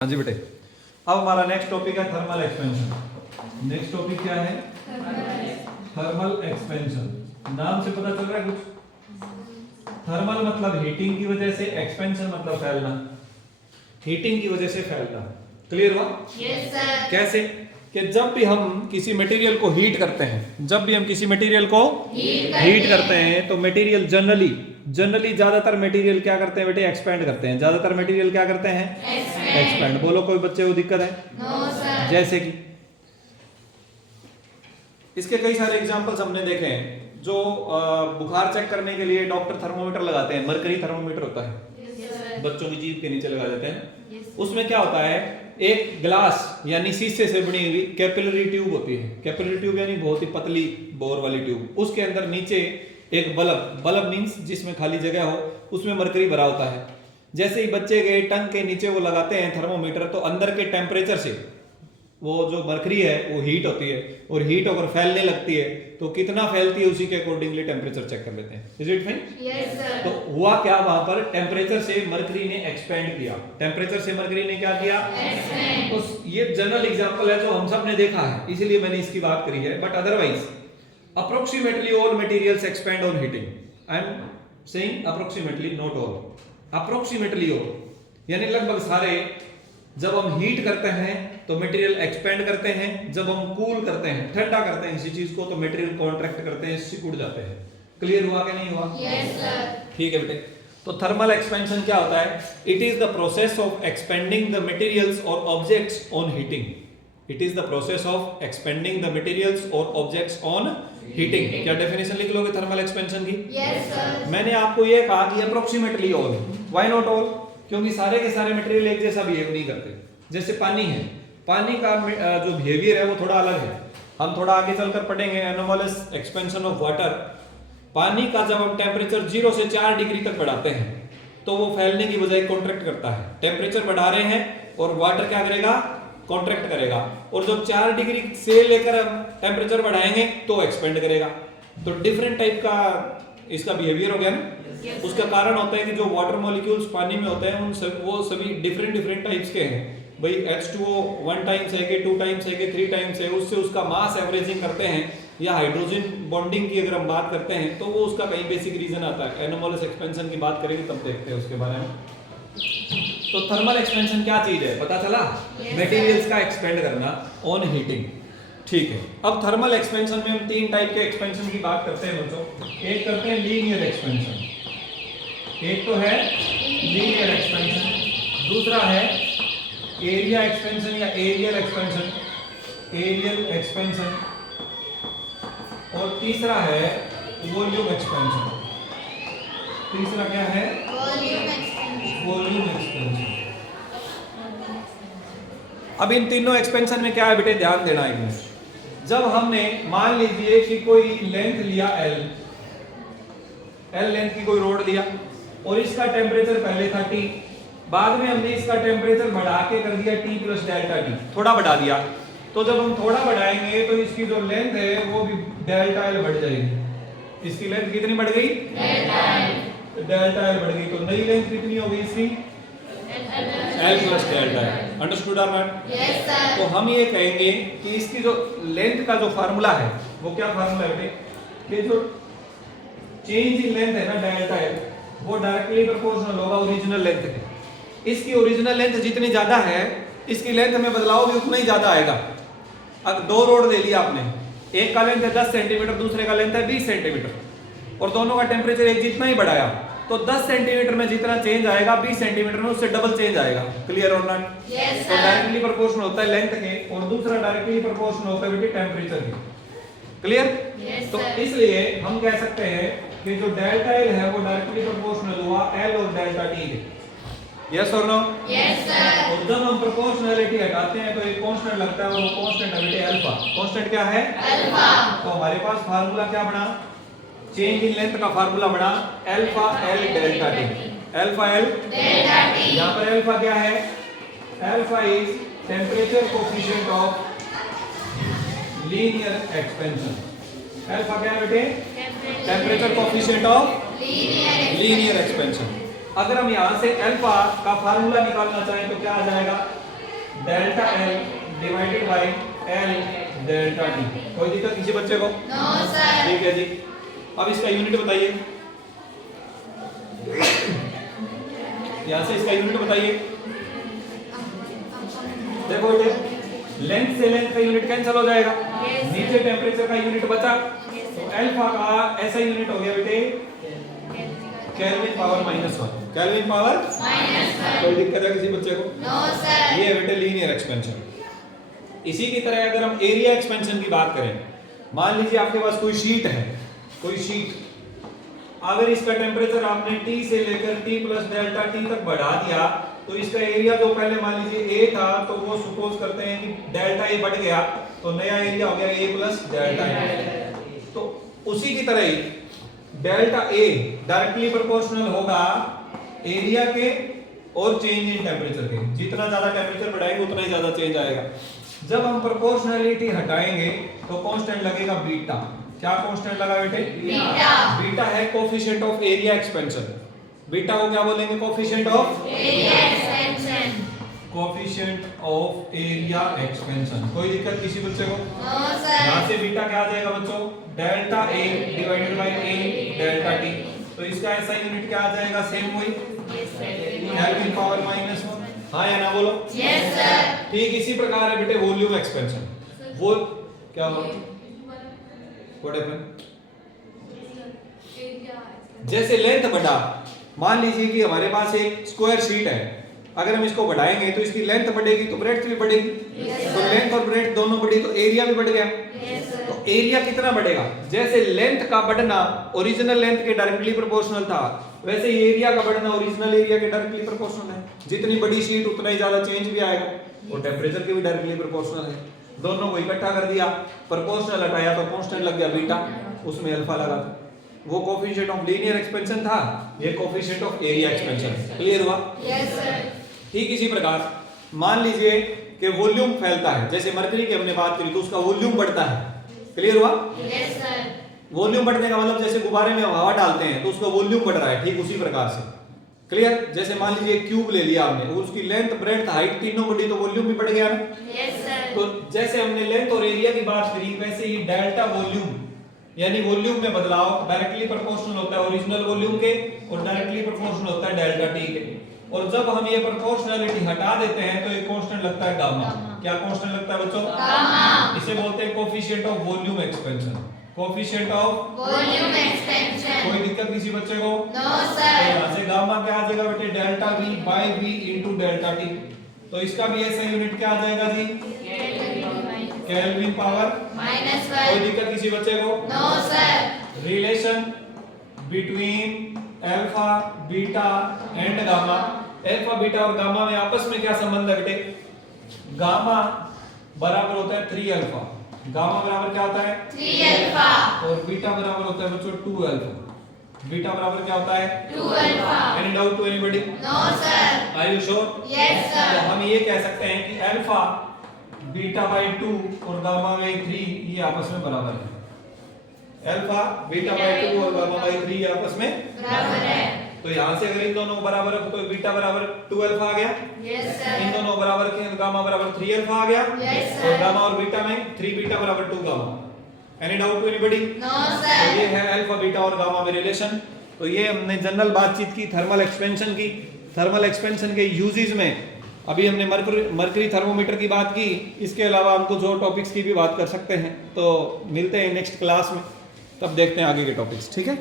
हाँ जी बेटे। अब हमारा नेक्स्ट टॉपिक है थर्मल एक्सपेंशन। नेक्स्ट टॉपिक क्या है? Thermal expansion. नाम से पता चल रहा है कुछ? थर्मल मतलब हीटिंग की वजह से, एक्सपेंशन मतलब फैलना, हीटिंग की वजह से फैलना। क्लियर हुआ? Yes sir. कैसे कि जब भी हम किसी मटेरियल को हीट करते हैं, जब भी हम किसी मटेरियल को हीट करते हैं तो मटेरियल जनरली ज्यादातर मटेरियल क्या करते हैं बेटे? एक्सपेंड करते हैं। ज्यादातर मटेरियल क्या करते हैं? एक्सपेंड। बोलो कोई बच्चे को दिक्कत है? No sir. जैसे कि इसके कई सारे एग्जांपल्स हमने देखे हैं। जो बुखार चेक करने के लिए डॉक्टर थर्मोमीटर लगाते हैं, मरकरी थर्मोमीटर होता है, बच्चों की जीभ के नीचे लगा देते हैं। उसमें क्या होता है? एक ग्लास यानी शीशे से बनी हुई कैपिलरी ट्यूब होती है। कैपिलरी ट्यूब यानी बहुत ही पतली बोर वाली ट्यूब। उसके अंदर नीचे एक बल्ब मींस जिसमें खाली जगह हो, उसमें मरकरी भरा होता है। जैसे ही बच्चे के टंग के नीचे वो लगाते हैं थर्मोमीटर, तो अंदर के टेम्परेचर से वो जो मरकरी है वो हीट होती है, और हीट अगर फैलने लगती है तो कितना फैलती है उसी के अकॉर्डिंगली टेम्परेचर चेक कर लेते हैं। Is it fine? Yes sir. तो हुआ क्या? वहां पर टेम्परेचर से मरकरी ने एक्सपेंड किया। टेम्परेचर से मरकरी ने क्या किया? एक्सपेंड। तो ये जनरल एग्जांपल है जो हम सब ने देखा है, इसीलिए मैंने इसकी बात करी है। But otherwise approximately all materials expand on heating. I am saying approximately, not all. Approximately all यानी लगभग सारे। जब हम हीट करते हैं तो मटेरियल एक्सपेंड करते हैं, जब हम कूल करते हैं, ठंडा करते हैं किसी चीज को, तो मटेरियल कॉन्ट्रैक्ट करते हैं, सिकुड़ जाते हैं। क्लियर हुआ कि नहीं हुआ? Yes sir. ठीक है बेटे। तो थर्मल एक्सपेंशन क्या होता है? It is the process of expanding the materials और objects on heating. It is the process of expanding the materials और ऑब्जेक्ट्स ऑन हीटिंग। क्या डेफिनेशन लिख लोगे थर्मल एक्सपेंशन की? Yes sir. मैंने आपको ये कहा कि approximately all. Why not all? क्योंकि सारे के सारे मटेरियल एक जैसा बिहेव नहीं करते। जैसे पानी है, पानी का जो बिहेवियर है वो थोड़ा अलग है। हम थोड़ा आगे चलकर पढ़ेंगे एनोमलस एक्सपेंशन ऑफ वाटर। पानी का जब हम टेम्परेचर 0 से 4 डिग्री तक बढ़ाते हैं तो वो फैलने की बजाय कॉन्ट्रैक्ट करता है। टेम्परेचर बढ़ा रहे हैं और वाटर क्या करेगा? कॉन्ट्रैक्ट करेगा। और जब 4 डिग्री से लेकर हम टेम्परेचर बढ़ाएंगे तो एक्सपेंड करेगा। तो डिफरेंट टाइप का इसका बिहेवियर हो गया ना। उसका कारण होता है कि जो वाटर मॉलिक्यूल्स पानी में होते हैं वो सभी डिफरेंट टाइप्स के हैं। भाई H2O 1 टाइम्स है कि 2 टाइम्स है कि 3 टाइम्स है, उससे उसका मास एवरेजिंग करते हैं। या हाइड्रोजन बॉन्डिंग की अगर हम बात करते हैं तो वो उसका कहीं बेसिक रीजन आता है। एनोमलस एक्सपेंशन की बात करेंगे तब देखते हैं उसके बारे में। तो थर्मल एक्सपेंशन क्या चीज है पता चला? मटेरियल्स का एक्सपेंड करना ऑन हीटिंग। ठीक है। अब थर्मल एक्सपेंशन में हम 3 टाइप के एक्सपेंशन की बात करते हैं बच्चों। एक करते हैं लीनियर एक्सपेंशन, एक तो है लीनियर एक्सपेंशन, दूसरा है एरिया एक्सपेंशन या एरियल एक्सपेंशन, एरियल एक्सपेंशन, और तीसरा है वॉल्यूम एक्सपेंशन। तीसरा क्या है? Volume expansion. Volume expansion. अब इन तीनों एक्सपेंशन में क्या है बेटे? ध्यान देना एक मिनट। जब हमने मान लीजिए कि कोई लेंथ लिया L लेंथ की कोई रोड लिया और इसका टेम्परेचर पहले था T, बाद में हमने इसका टेम्परेचर बढ़ा के कर दिया T प्लस डेल्टा T, थोड़ा बढ़ा दिया। तो जब हम थोड़ा बढ़ाएंगे तो इसकी जो लेंथ है वो भी डेल्टा L बढ़ जाएगी। इसकी लेंथ कितनी बढ़ गई? डेल्टा L बढ़ गई। तो नई लेंथ कितनी हो गई इसकी? L plus delta L। Understood or not? Yes sir. तो हम ये कहेंगे कि इसकी जो लेंथ का जो फार्मूला है वो क्या फार्मूला है बेटे? कि जो चेंज इन लेंथ है ना डेल्टा L, वो डायरेक्टली प्रोपोर्शनल होगा ओरिजिनल लेंथ के। इसकी ओरिजिनल लेंथ जितनी ज्यादा है इसकी लेंथ में बदलाव भी उतना ही ज्यादा आएगा। अब 2 रोड ले लिया आपने, एक का लेंथ है 10 सेंटीमीटर, दूसरे का लेंथ है 20 सेंटीमीटर, और दोनों का टेम्परेचर एक जितना ही बढ़ाया तो 10 सेंटीमीटर में जितना चेंज आएगा 20 सेंटीमीटर में उससे डबल चेंज आएगा। क्लियर और नॉट? यस तो सर। डायरेक्टली प्रोपोर्शनल होता है लेंथ के, और दूसरा डायरेक्टली प्रोपोर्शनल होता है बेटे टेम्परेचर के। क्लियर? यस तो सर। इसलिए हम कह सकते हैं कि जो डेल्टा L है वो डायरेक्टली प्रोपोर्शनल हुआ L और डेल्टा T के। यस और नो? Yes sir. और जब हम प्रोपोर्शनैलिटी हटाते हैं तो एक कांस्टेंट लगता है, वो कांस्टेंट है बेटे अल्फा। कांस्टेंट क्या है? अल्फा। तो हमारे पास फार्मूला क्या बना? चेंज इन लेंथ का फार्मूला बना alpha L delta T। Alpha L delta T। यहां पर अल्फा क्या है? Alpha is temperature coefficient of linear expansion. Alpha क्या है बेटे? Temperature coefficient of linear expansion. अगर हम यहां से अल्फा का फार्मूला निकालना चाहें तो क्या आ जाएगा? Delta L divided by L delta T. कोई दिक्कत किसी बच्चे को? No sir. ठीक है जी। अब इसका यूनिट बताइए, यहां से इसका यूनिट बताइए। देखो बेटे, लेंथ से लेंथ का यूनिट कैंसिल हो जाएगा, नीचे टेम्परेचर का यूनिट बचा, तो अल्फा का ऐसा यूनिट हो गया बेटे केल्विन पावर -1, केल्विन पावर -1। कोई दिक्कत है किसी बच्चे को? No sir. ये है बेटे लीनियर एक्सपेंशन। इसी की तरह अगर हम एरिया एक्सपेंशन की बात करें, मान लीजिए आपके पास कोई शीट है, कोई शीट, अगर इसका टेम्परेचर आपने T से लेकर T प्लस डेल्टा T तक बढ़ा दिया, तो इसका एरिया जो पहले मान लीजिए A था, तो वो सपोज करते हैं कि डेल्टा A बढ़ गया, तो नया एरिया हो गया A प्लस डेल्टा A। तो उसी की तरह ही डेल्टा A डायरेक्टली प्रोपोर्शनल होगा एरिया के और चेंज इन टेम्परेचर के। जितना ज्यादा टेम्परेचर बढ़ाएंगे उतना ही ज्यादा चेंज आएगा। जब हम प्रोपोर्शनलिटी हटाएंगे तो कांस्टेंट लगेगा बीटा। क्या कांस्टेंट लगा बेटे? बीटा। बीटा है coefficient of area expansion. Beta को क्या बोलेंगे? Coefficient of area expansion. Coefficient of area expansion. कोई दिक्कत किसी बच्चे को? No sir. यहां से बीटा क्या आ जाएगा बच्चों? Delta A divided by A delta T। तो इसका ऐसा यूनिट क्या आ जाएगा? सेम वही केल्विन पावर -1। हां या ना बोलो? Yes sir. ठीक इसी प्रकार है बेटे वॉल्यूम एक्सपेंशन। वो क्या हुआ? What happened? जैसे लेंथ बढ़ा, मान लीजिए कि हमारे पास एक स्क्वायर शीट है, अगर हम इसको बढ़ाएंगे तो इसकी लेंथ बढ़ेगी तो ब्रेड्थ भी बढ़ेगी। तो लेंथ और ब्रेड्थ दोनों बढ़ी तो एरिया भी बढ़ गया। तो एरिया कितना बढ़ेगा? जैसे लेंथ का बढ़ना ओरिजिनल लेंथ के डायरेक्टली प्रोपोर्शनल था, वैसे ही एरिया का बढ़ना ओरिजिनल एरिया के डायरेक्टली प्रोपोर्शनल है। जितनी बड़ी शीट उतना ही ज्यादा चेंज भी आएगा, और टेम्परेचर के भी डायरेक्टली प्रोपोर्शनल है। दोनों को इकट्ठा कर दिया, प्रोपोर्शनल हटाया तो कांस्टेंट लग गया बीटा, उसमें अल्फा लगा था। वो कोफिशिएंट ऑफ लीनियर एक्सपेंशन था, ये coefficient of area expansion. Clear हुआ? Yes sir. ठीक इसी प्रकार मान लीजिए कि वॉल्यूम फैलता है, जैसे मरकरी की हमने बात करी तो उसका वॉल्यूम बढ़ता है। क्लियर हुआ? Yes sir. वॉल्यूम बढ़ने का मतलब जैसे गुब्बारे में हवा डालते हैं तो उसका वॉल्यूम बढ़ रहा है, ठीक उसी प्रकार से। क्लियर? जैसे मान लीजिए क्यूब ले लिया हमने, उसकी लेंथ ब्रेड्थ हाइट तीनों बढ़ी तो वॉल्यूम भी बढ़ गया ना। Yes sir. तो जैसे हमने लेंथ और एरिया की बात करी, वैसे ही डेल्टा वॉल्यूम यानी वॉल्यूम में बदलाव डायरेक्टली प्रोपोर्शनल होता है ओरिजिनल वॉल्यूम के, और डायरेक्टली प्रोपोर्शनल होता है डेल्टा टी के। और जब हम ये प्रोपोर्शनलिटी हटा देते हैं तो ये कांस्टेंट लगता है गामा। क्या कांस्टेंट लगता है बच्चों? गामा। इसे बोलते हैं coefficient of volume expansion. Coefficient of volume expansion. कोई दिक्कत किसी बच्चे को? नो तो सर। यहां से गामा क्या आ जाएगा बेटे? Delta V by V into delta T। तो इसका भी ऐसा यूनिट क्या आ जाएगा जी? Kelvin power -1। कोई दिक्कत किसी बच्चे को? No sir. Relation between alpha beta and gamma. Alpha beta और गामा में आपस में क्या संबंध है बेटे? गामा बराबर होता है 3 अल्फा। गामा बराबर क्या होता है? 3 अल्फा। और बीटा बराबर होता है बच्चों 2 अल्फा। बीटा बराबर क्या होता है? 2 alpha. Any doubt to anybody? No sir. Are you sure? Yes तो सर। हम ये कह सकते हैं कि अल्फा बीटा बाय 2 और गामा बाय 3 ये आपस में बराबर है। अल्फा बीटा बाय 2 और गामा बाय 3 ये आपस में बराबर है। तो यहां से अगर इन दोनों बराबर है तो बीटा बराबर 2 अल्फा आ गया, यस इन सर। दोनों बराबर के गामा बराबर 3 अल्फा आ गया, Yes, sir. और गामा और बीटा में 3 बीटा बराबर 2 gamma. Any doubt to anybody? No तो सर। ये है अल्फा बीटा और गामा में रिलेशन। तो ये हमने जनरल बातचीत की थर्मल एक्सपेंशन की। थर्मल एक्सपेंशन के यूजेस में अभी हमने मरकरी थर्मोमीटर की बात की, इसके अलावा हम कुछ और टॉपिक्स की भी बात कर सकते हैं। तो मिलते हैं नेक्स्ट क्लास में, तब देखते हैं आगे के टॉपिक्स। ठीक है?